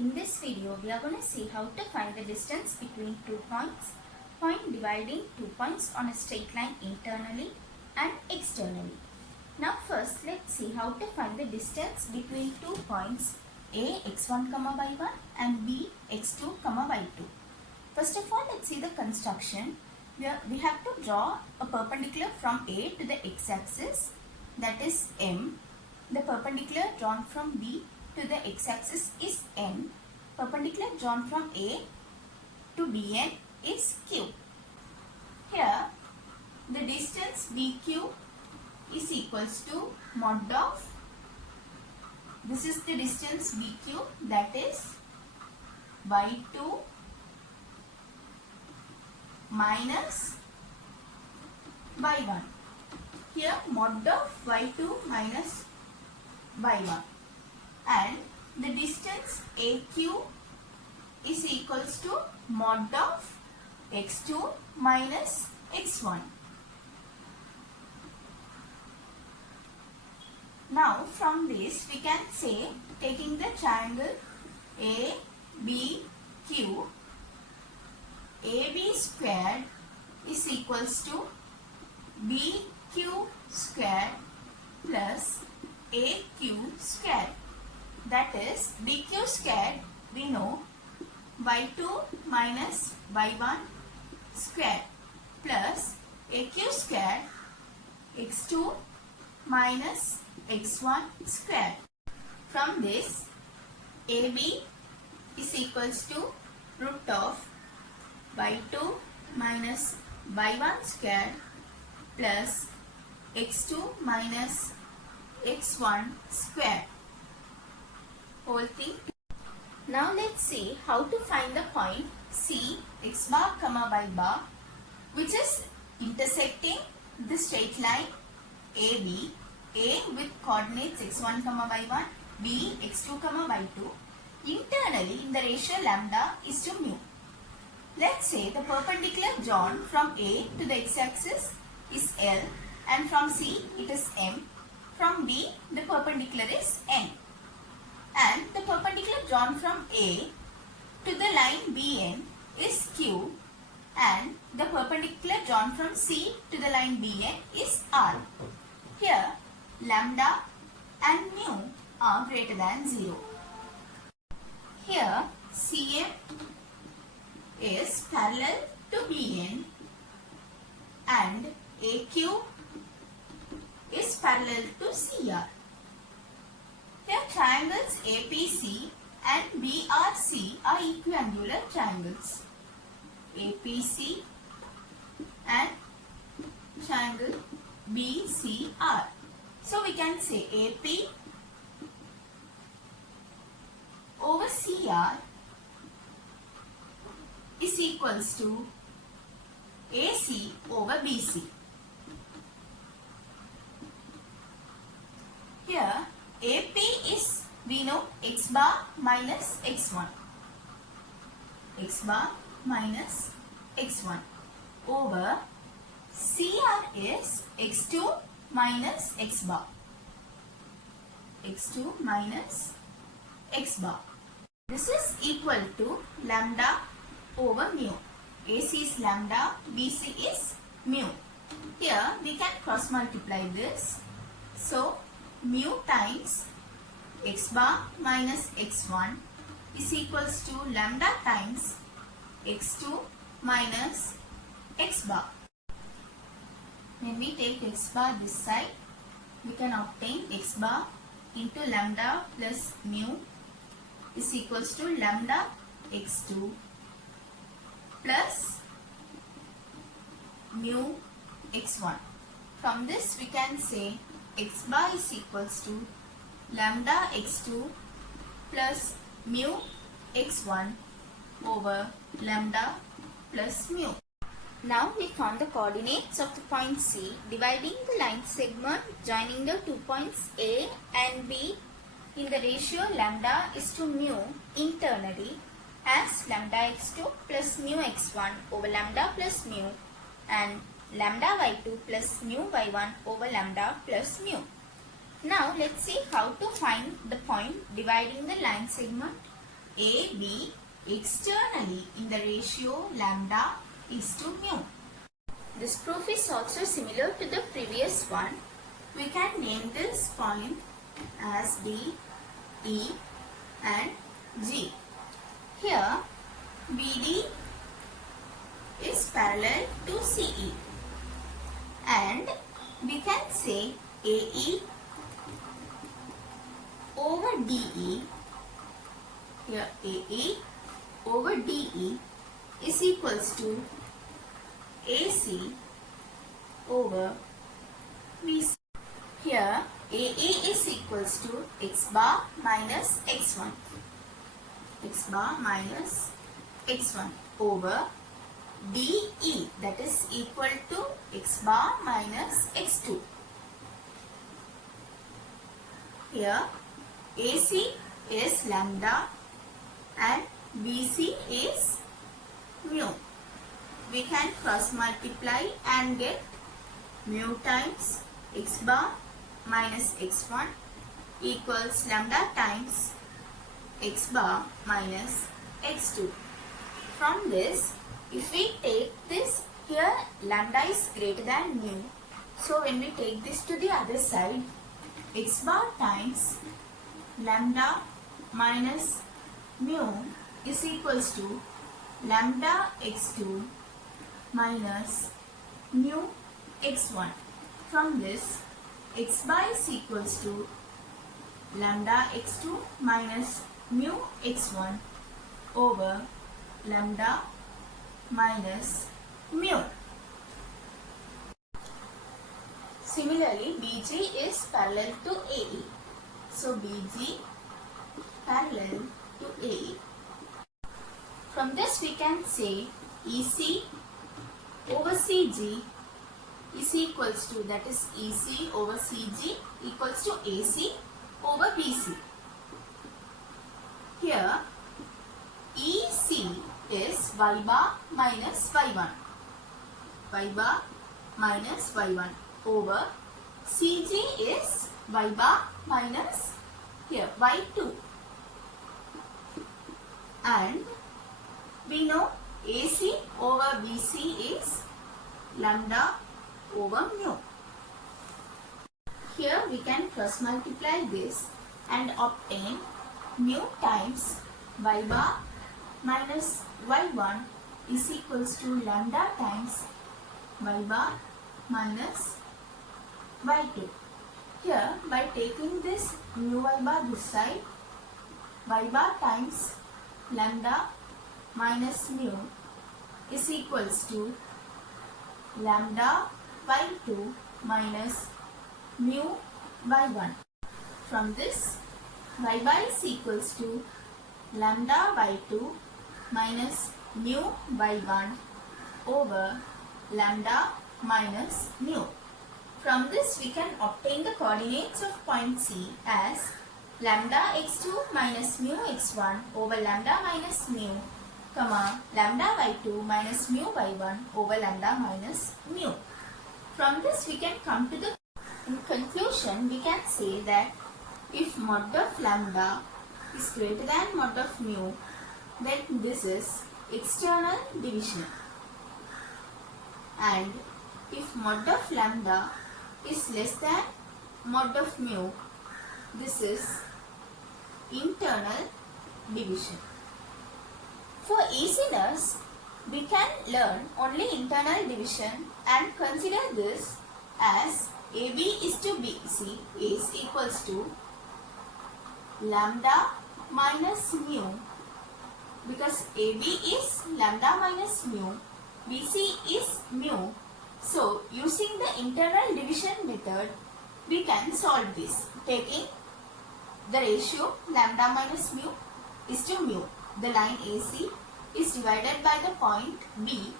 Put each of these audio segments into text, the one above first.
In this video, we are going to see how to find the distance between 2 points, point dividing 2 points on a straight line internally and externally. Now first, let's see how to find the distance between 2 points A x1, y1 and B x2, y2. First of all, let's see the construction. We have to draw a perpendicular from A to the x-axis, that is M. The perpendicular drawn from B to the x-axis is N. Perpendicular drawn from A to BN is Q. Here, the distance BQ is equals to mod of, this is the distance BQ, that is y2 minus y1. Here mod of y2 minus y1, and the distance AQ is equals to mod of x2 minus x1. Now from this we can say, taking the triangle ABQ, AB squared is equals to BQ squared plus AQ squared. That is, BQ squared we know y2 minus y1 squared plus AQ squared x2 minus x1 squared. From this, AB is equals to root of y2 minus y1 squared plus x2 minus x1 squared, whole thing. Now let's see how to find the point C x bar comma y bar, which is intersecting the straight line AB, A with coordinates x1 comma y1, B x2 comma y2. Internally, the ratio lambda is to mu. Let's say the perpendicular drawn from A to the x-axis is L, and from C it is M. From B, the perpendicular is N. And the perpendicular drawn from A to the line BN is Q, and the perpendicular drawn from C to the line BN is R. Here, lambda and mu are greater than 0. Here, CM is parallel to BN and AQ is parallel to CR. Here, triangles APC and BRC are equiangular triangles. APC and triangle BCR. So we can say AP over CR is equals to AC over BC. Here AP is, we know, x bar minus x1. X bar minus x1 over CR is x2 minus x bar. X2 minus x bar. This is equal to lambda over mu. AC is lambda, BC is mu. Here we can cross multiply this. So mu times x bar minus x1 is equals to lambda times x2 minus x bar. When we take x bar this side, we can obtain x bar into lambda plus mu is equals to lambda x2 plus mu x1. From this we can say x bar is equals to lambda x2 plus mu x1 over lambda plus mu. Now we found the coordinates of the point C dividing the line segment joining the 2 points A and B in the ratio lambda is to mu internally as lambda x2 plus mu x1 over lambda plus mu and lambda y2 plus mu y1 over lambda plus mu. Now let's see how to find the point dividing the line segment AB externally in the ratio lambda is to mu. This proof is also similar to the previous one. We can name this point as D, E and G. Here BD is parallel to CE and we can say AE over DE. Here AE over DE is equals to AC over BC. Here AE is equals to x bar minus x1. X bar minus x1 over DE, that is equal to x bar minus x2. Here AC is lambda and BC is mu. We can cross multiply and get mu times x bar minus x1 equals lambda times x bar minus x2. From this, if we take this, here lambda is greater than mu. So when we take this to the other side, x bar times lambda minus mu is equals to lambda x2 minus mu x1. From this, x bar is equals to lambda x2 minus mu x1 over lambda minus mu. Similarly, BG is parallel to AE. So BG parallel to AE. From this we can say EC over CG is equals to, that is EC over CG equals to AC over BC. Here EC is y bar minus y1. Y bar minus y1 over CG is y bar minus here y2. And we know AC over BC is lambda over mu. Here we can cross multiply this and obtain mu times y bar minus y1 is equals to lambda times y bar minus y2. Here by taking this mu y bar this side, y bar times lambda minus mu is equals to lambda y2 minus mu y1. From this, y bar is equals to lambda y2 minus mu y1 over lambda minus mu. From this we can obtain the coordinates of point C as lambda x2 minus mu x1 over lambda minus mu, comma lambda y2 minus mu y1 over lambda minus mu. From this we can come to the conclusion. We can say that if mod of lambda is greater than mod of mu, then this is external division, and if mod of lambda is less than mod of mu, this is internal division. For easiness, we can learn only internal division and consider this as AB is to BC is equals to lambda minus mu, because AB is lambda minus mu, BC is mu. So using the internal division method, we can solve this, taking the ratio lambda minus mu is to mu. The line AC is divided by the point B.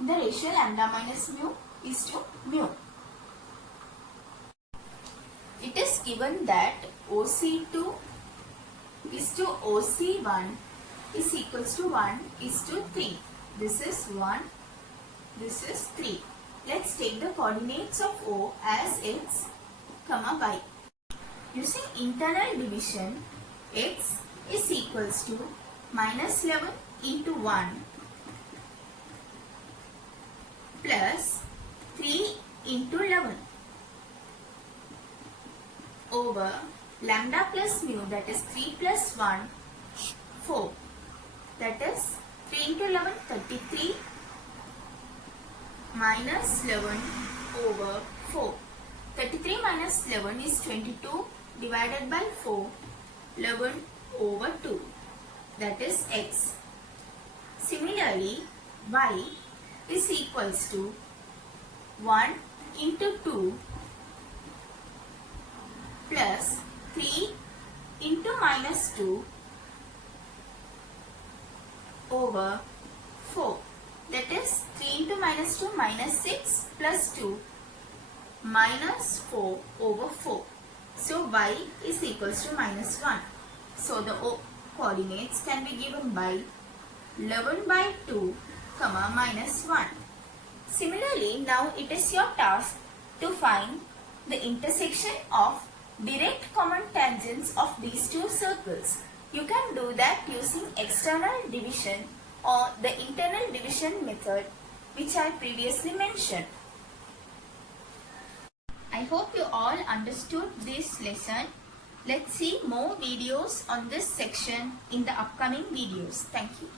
The ratio lambda minus mu is to mu. It is given that OC2 is to OC1 is equals to 1 is to 3. This is 1, this is 3. Let's take the coordinates of O as x, comma y. Using internal division, x is equals to minus 11 into 1 plus 3 into 11 over lambda plus mu, that is 3 plus 1, 4, that is 3 into 11, 33 minus 11 over 4. 33 minus 11 is 22 divided by 4, 11 over 2, that is x. Similarly, y is equals to 1 into 2 plus 3 into minus 2 over 4, that is 3 into minus 2 minus 6 plus 2 minus 4 over 4. So y is equals to minus 1. So the coordinates can be given by 11 by 2 comma minus 1. Similarly, now it is your task to find the intersection of direct common tangents of these two circles. You can do that using external division or the internal division method, which I previously mentioned. I hope you all understood this lesson. Let's see more videos on this section in the upcoming videos. Thank you.